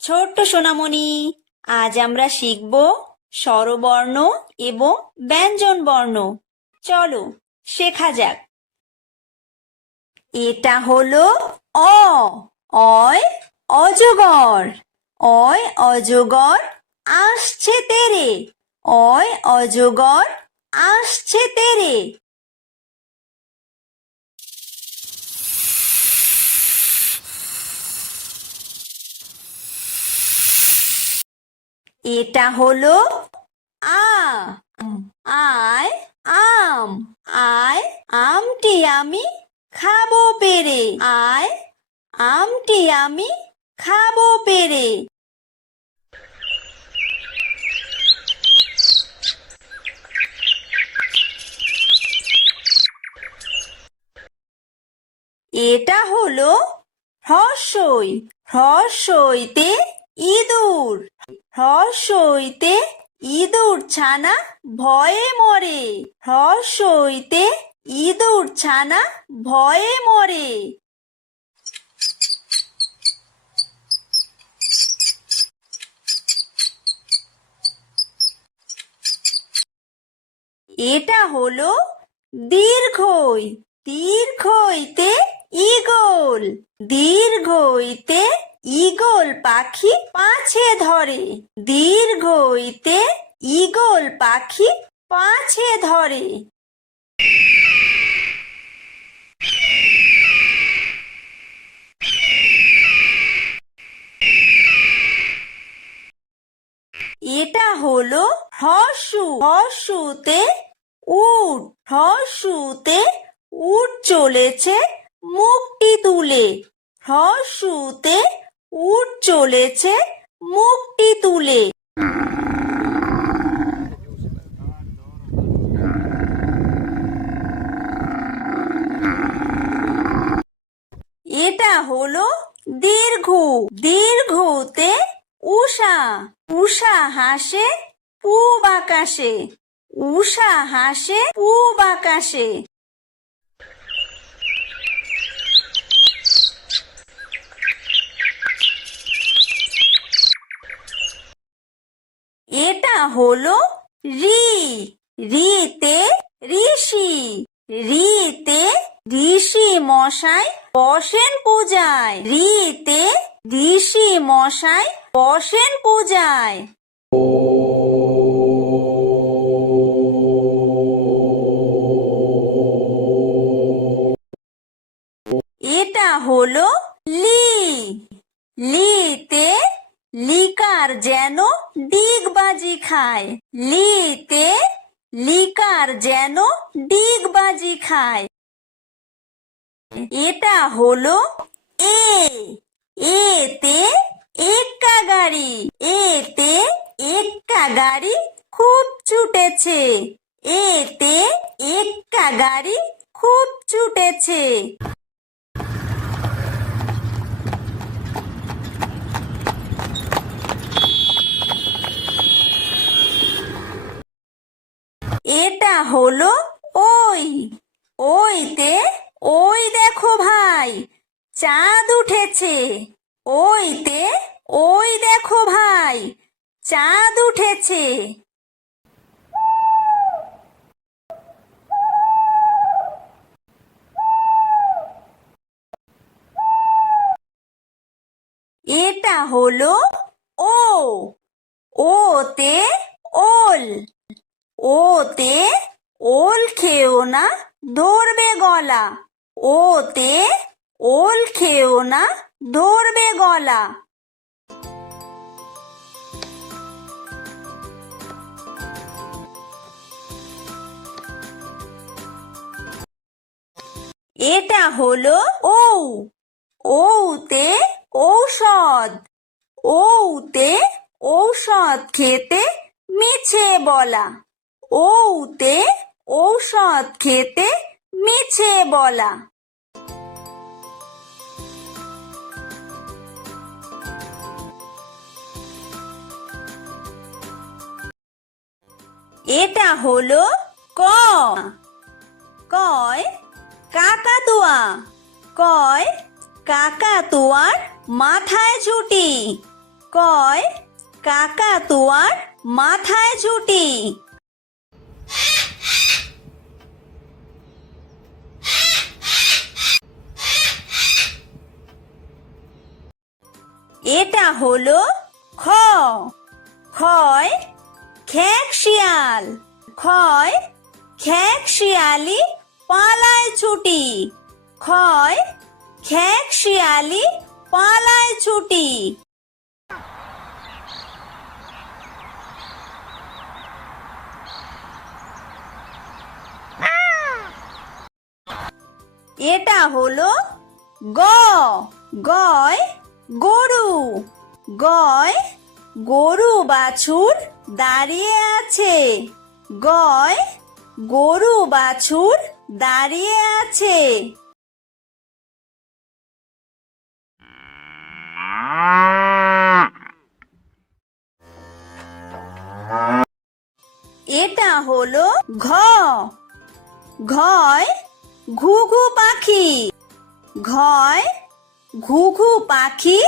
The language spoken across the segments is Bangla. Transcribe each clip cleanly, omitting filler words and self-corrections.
ছোট্ট সোনামণি, আজ আমরা শিখব স্বরবর্ণ এবং ব্যঞ্জন বর্ণ। চলো শেখা যাক। এটা হলো অ। অয় অজগর। অয় অজগর আসছে তেরে। অয় অজগর আসছে তেরে। এটা হলো আ। আয় আম। আয় আমটি আমি খাবো পেরে। আয় আমটি আমি খাবো পেরে। এটা হলো হ্রস্বই। হ্রস্বইতে ইঁদুর। হ্রস্বইতে ইঁদুর ছানা ভয়ে মরে। হ্রস্বইতে ইঁদুর ছানা ভয়ে মরে। এটা হলো দীর্ঘই। দীর্ঘইতে ঈগল। দীর্ঘইতে ঈগল পাখি পাছে ধরে। দীর্ঘইতে ঈগল পাখি পাছে ধরে। এটা হলো হর্ষু। হর্ষুতে উট। হর্ষুতে উট চলেছে মুখটি তুলে। হর্ষুতে উট চলেছে মুখটি তুলে। এটা হলো দীর্ঘ। দীর্ঘতে উষা। উষা হাসে পূব আকাশে। উষা হাসে পূব আকাশে। এটা হলো ঋ। ঋতে ঋষি। ঋতে ঋষি মশাই বসেন পূজায়। ঋতে ঋষি মশাই বসেন পূজায়। এটা হলো লি। লিতে লিকার যেন ডিগবাজি খায়। লিতে লিকার যেন ডিগবাজি খায়। এটা হলো এ। এতে এক্কা গাড়ি। এতে এক্কা গাড়ি খুব ছুটেছে। এতে এক্কা গাড়ি খুব ছুটেছে। এটা হলো ওই। ওইতে ওই দেখো ভাই চাঁদ উঠেছে। ওইতে ওই দেখো ভাই চাঁদ উঠেছে। এটা হলো ও। ওতে ওল। ওতে ওল খেও না ধরবে গলা। ওতে ওল খেও না ধরবে গলা। এটা হলো ঔ। ঔতে ঔষধ। ঔতে ঔষধ খেতে মিছে বলা। ঔতে ঔষধ খেতে মিছে বলা। এটা হলো ক। ক কয় কাকাতুয়া। কয় কাকাতুয়ার মাথায় ঝুঁটি। কয় কাকাতুয়ার মাথায় ঝুঁটি। এটা হলো খ। খয় খেক শিয়াল। খয় খেক শিয়ালি পালায় ছুটি। খয় খেক শিয়ালি পালায় ছুটি। এটা হলো গ। গয় গরু। গয় গরু বাছুর দাঁড়িয়ে আছে। গয় গরু বাছুর দাঁড়িয়ে আছে। এটা হলো ঘ। ঘয় ঘুঘু পাখি। ঘয় ঘুঘু পাখি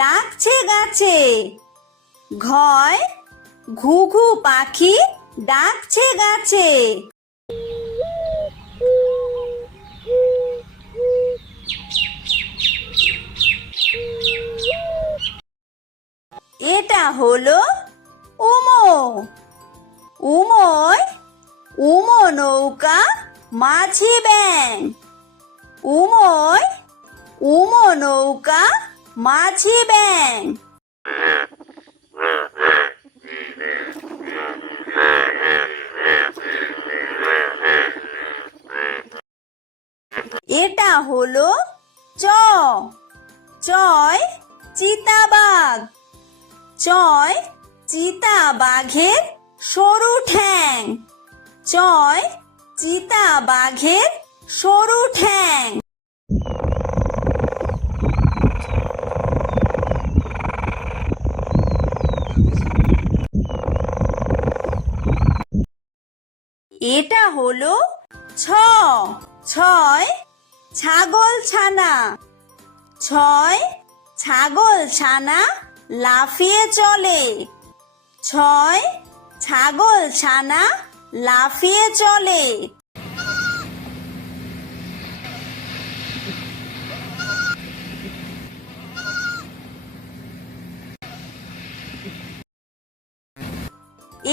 ডাকছে গাছে। ঘয় ঘুঘু পাখি ডাকছে গাছে। এটা হলো উমো। উমোয় উমো নৌকা মাঝি ব্যাং। উমোয় উমো নৌকা মাঝি ব্যাং। এটা হলো চ। চয় চিতাবাঘ। চয় চিতাবাঘের সরু ঠ্যাং। চয় চিতাবাঘের সরু ঠ্যাং। এটা হলো ছ। ছয় ছাগল ছানা। ছয় ছাগল ছানা লাফিয়ে চলে। ছয় ছাগল ছানা লাফিয়ে চলে।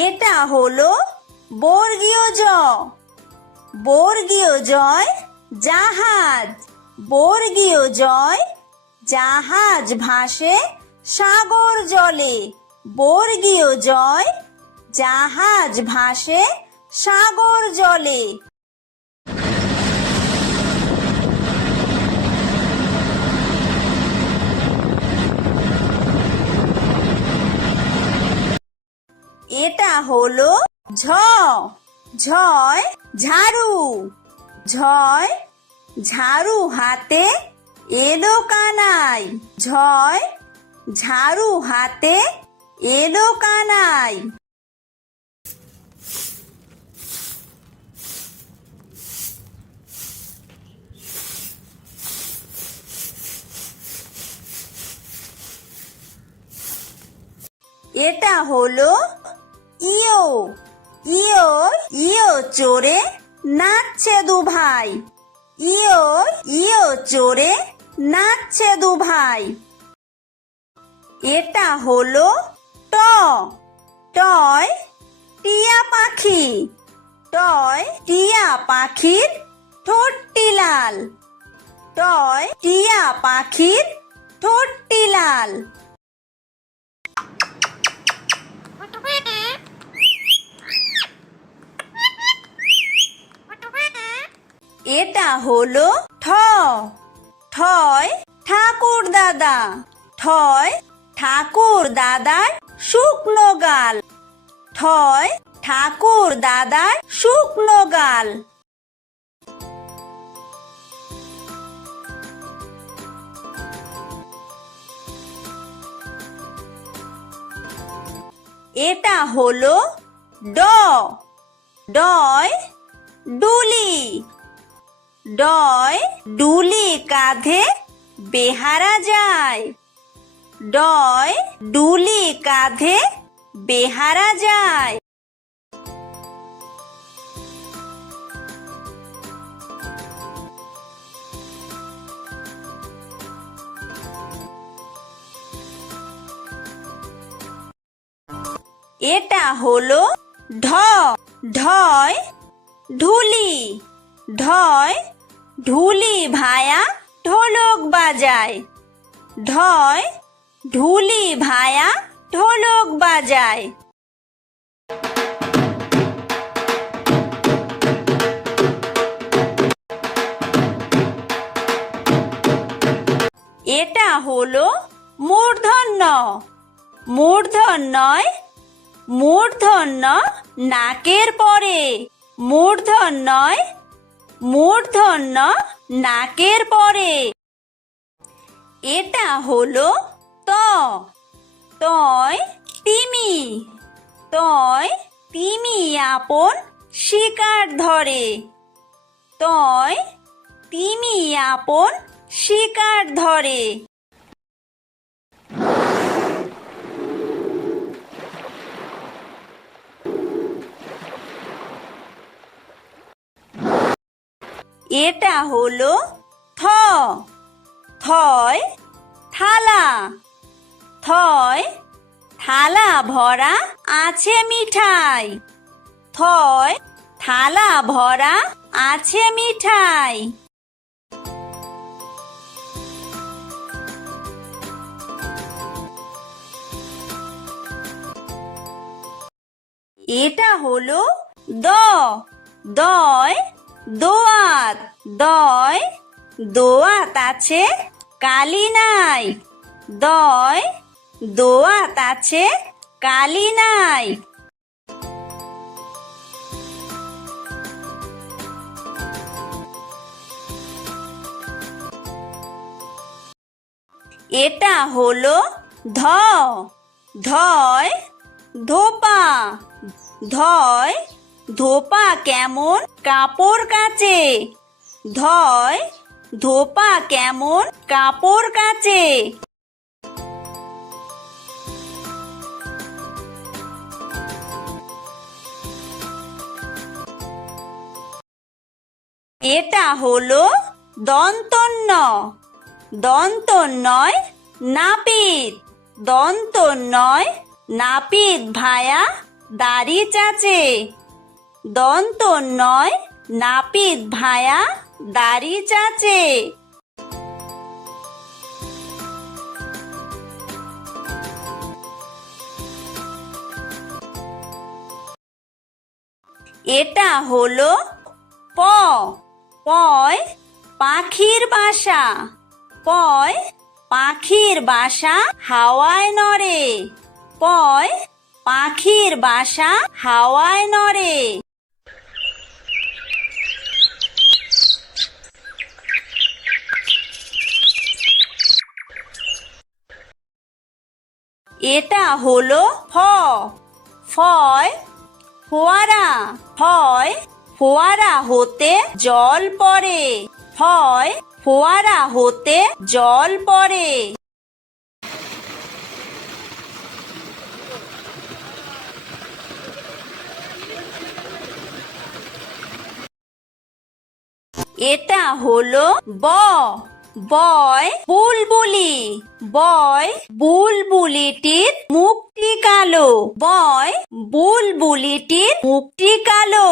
এটা হলো বর্গীয় জ। বর্গীয় জয় জাহাজ। বর্গীয় জয় জাহাজ ভাসে সাগর জলে। বর্গীয় জয় জাহাজ ভাসে সাগর জলে। এটা হলো ঝ। ঝয় ঝাড়ু। ঝয় ঝাড়ু হাতে এলো কানাই। ঝয় ঝাড়ু হাতে এলো কানাই। এটা হলো ইয়ো। ইয়ো ইয়ো চড়ে নাচছে দু ভাই। ইয়ো ইয়ো চড়ে নাচছে দু ভাই। এটা হলো ট। টয় টিয়া পাখি। টয় টিয়া পাখির ঠোঁটটি লাল। টয় টিয়া পাখির ঠোঁটটি লাল। এটা হলো ঠ। ঠয় ঠাকুর দাদা। ঠয় ঠাকুর দাদার শুকনো গাল। ঠয় ঠাকুর দাদার শুকনো গাল। এটা হলো ড। ডয় ডুলি। ডয় ডুলি কাঁধে বেহারা যায়। ডয় ডুলি কাঁধে বেহারা যায়। এটা হলো ঢ। ঢয় ঢুলি। ঢয় ঢুলি ভায়া ঢোলক বাজায়। ঢয় ঢুলি ভায়া ঢোলক বাজায়। এটা হলো মূর্ধন্য। মূর্ধন্যয় মূর্ধন্য নাকের পরে। মূর্ধন্যয় মূর্ধন্য নাকের পরে। এটা হলো ত। তয় তিমি। তয় তিমি আপন শিকার ধরে। তয় তিমি আপন শিকার ধরে। এটা হলো থ। থয় থালা। থয় থালা ভরা আছে মিঠাই। থয় থালা ভরা আছে মিঠাই। এটা হলো দ। দয় দোয়াত। দয় দোয়াত আছে কালি নাই। দয় দোয়াত আছে কালি নাই। এটা হলো ধ। ধয় ধোপা। ধয় ধোপা কেমন কাপড় কাচে। ধয় ধোপা কেমন কাপড় কাচে। এটা হলো দন্তন্য। দন্তন্যয় নাপিত। দন্তন্যয় নাপিত ভায়া দাড়ি চাচে। দন্তন্যয় নাপিত ভায়া দাড়ি চাচে। এটা হলো প। পয় পাখির বাসা। পয় পাখির বাসা হাওয়ায় নড়ে। পয় পাখির বাসা হাওয়ায় নড়ে। এটা হলো ফ। ফয় ফোয়ারা। ফয় ফোয়ারা হতে জল পড়ে। ফয় ফোয়ারা হতে জল পড়ে। এটা হলো ব। বয় বুলবুলি। বয় বুলবুলিটির মুখটি কালো। বয় বুলবুলিটির মুখটি কালো।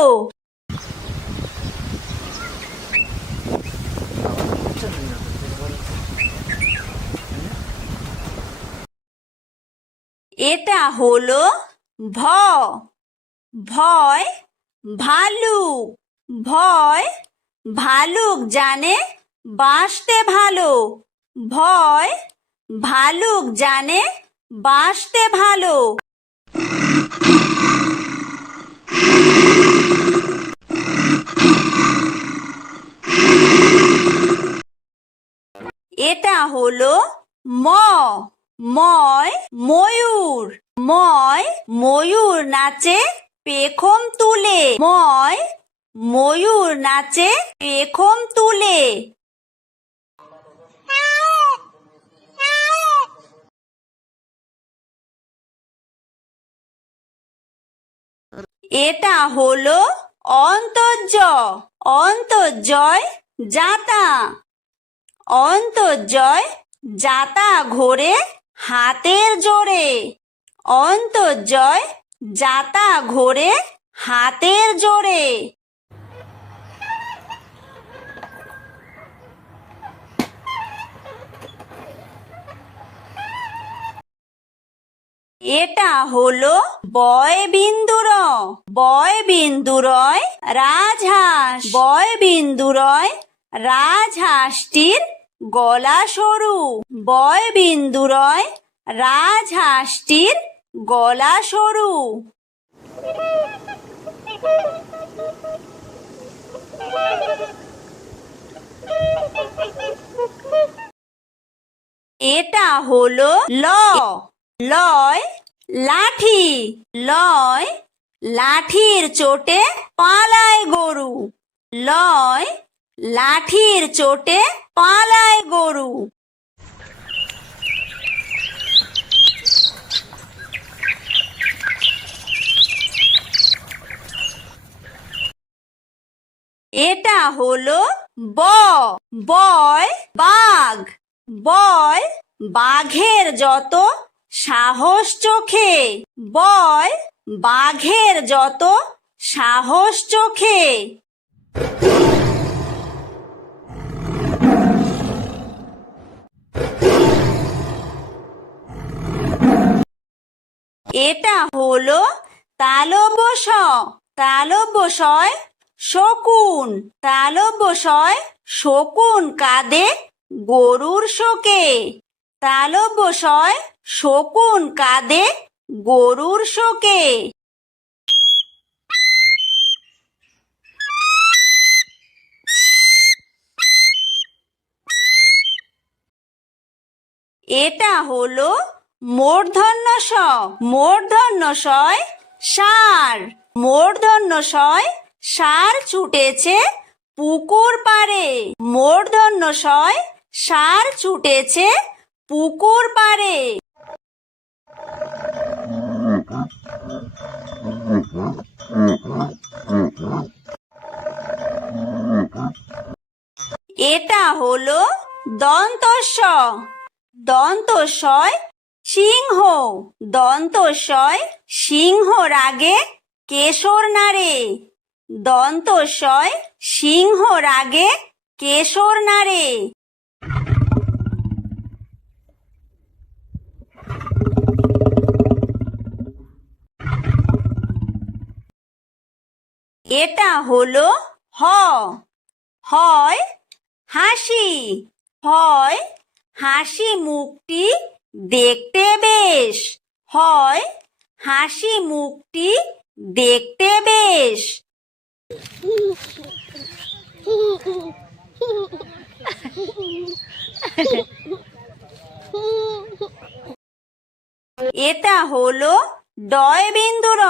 এটা হলো ভ। ভয় ভালুক। ভয় ভালুক জানে বাঁচতে ভালো। ভয় ভালুক জানে বাঁচতে ভালো। এটা হলো ম। ময় ময়ূর। ময় ময়ূর নাচে পেখম তুলে। ময় ময়ূর নাচে পেখম তুলে। এটা হলো অন্তর্য। অন্তর্জয় যাতা। অন্তর্জয় যাতা ঘোরে হাতের জোরে। অন্তর্জয় যাতা ঘোরে হাতের জোরে। এটা হলো বয় বিন্দুর। বয় বিন্দুরয় রাজহাঁস। বয় বিন্দুরয় রাজহাঁসটির গলা সরু। বয় বিন্দুরয় রাজহাঁসটির গলা সরু। এটা হলো ল। লয় লাঠি। লয় লাঠির চোটে পালায় গরু। লয় লাঠির চোটে পালায় গরু। এটা হলো ব। বয় বাঘ। বয় বাঘের যত সাহস চোখে। বয় বাঘের যত সাহস চোখে। এটা হলো তালব্য শ। তালব্য শয় শকুন। তালব্য শয় শকুন কাঁদে গরুর শোকে। তালব্য শয় শকুন কাঁদে গরুর শোকে। এটা হলো মূর্ধন্য ষ। মূর্ধন্য শয় ষাঁড়। মূর্ধন্য শয় ষাঁড় ছুটেছে পুকুর পাড়ে। মূর্ধন্য শয় ষাঁড় ছুটেছে পুকুর পাড়ে। এটা হলো দন্তস্ব। দন্তস্বয় সিংহ। দন্তস্বয় সিংহ রাগে কেশর নাড়ে। দন্তস্বয় সিংহ রাগে কেশর নাড়ে। এটা হলো হ। হয় হাসি। হয় হাসি মুখটি দেখতে বেশ। হয় হাসি মুখটি দেখতে বেশ। এটা হলো ডয় বিন্দু র।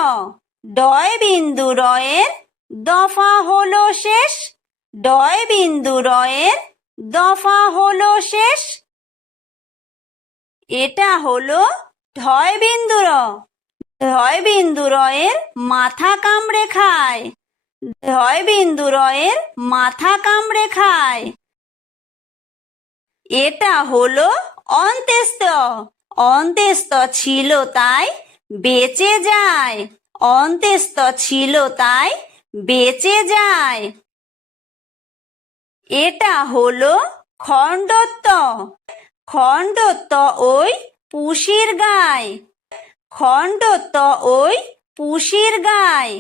ডয় বিন্দু রয়ের দফা হলো শেষ। ডয় বিন্দু রয়ের দফা হলো শেষ। এটা হলো ঢয় বিন্দু র। ঢয় বিন্দু রয়ের মাথা কামড়ে খায়। ঢয় বিন্দু রয়ের মাথা কামড়ে খায়। এটা হলো অন্ত্যেস্ত। অন্ত্যেস্ত ছিল তাই বেঁচে যায়। অন্ত্যেস্ত ছিল তাই বেঁচে যায়। এটা হলো খণ্ডত্ব। খণ্ডত্ব ওই পুষির গায়। খণ্ডত্ব ওই পুষির গায়।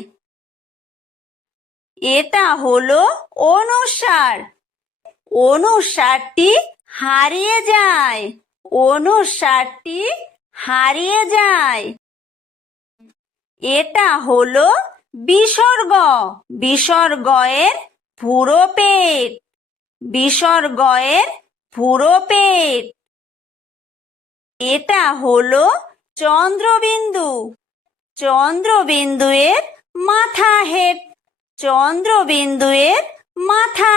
এটা হলো অনুস্বার। অনুস্বারটি হারিয়ে যায়। অনুস্বারটি হারিয়ে যায়। এটা হলো বিসর্গ। বিসর্গয়ের পুরো পেট। বিসর্গয়ের পুরো পেট। এটা হলো চন্দ্রবিন্দু। চন্দ্রবিন্দুয়ের মাথা হেট। চন্দ্রবিন্দুয়ের মাথা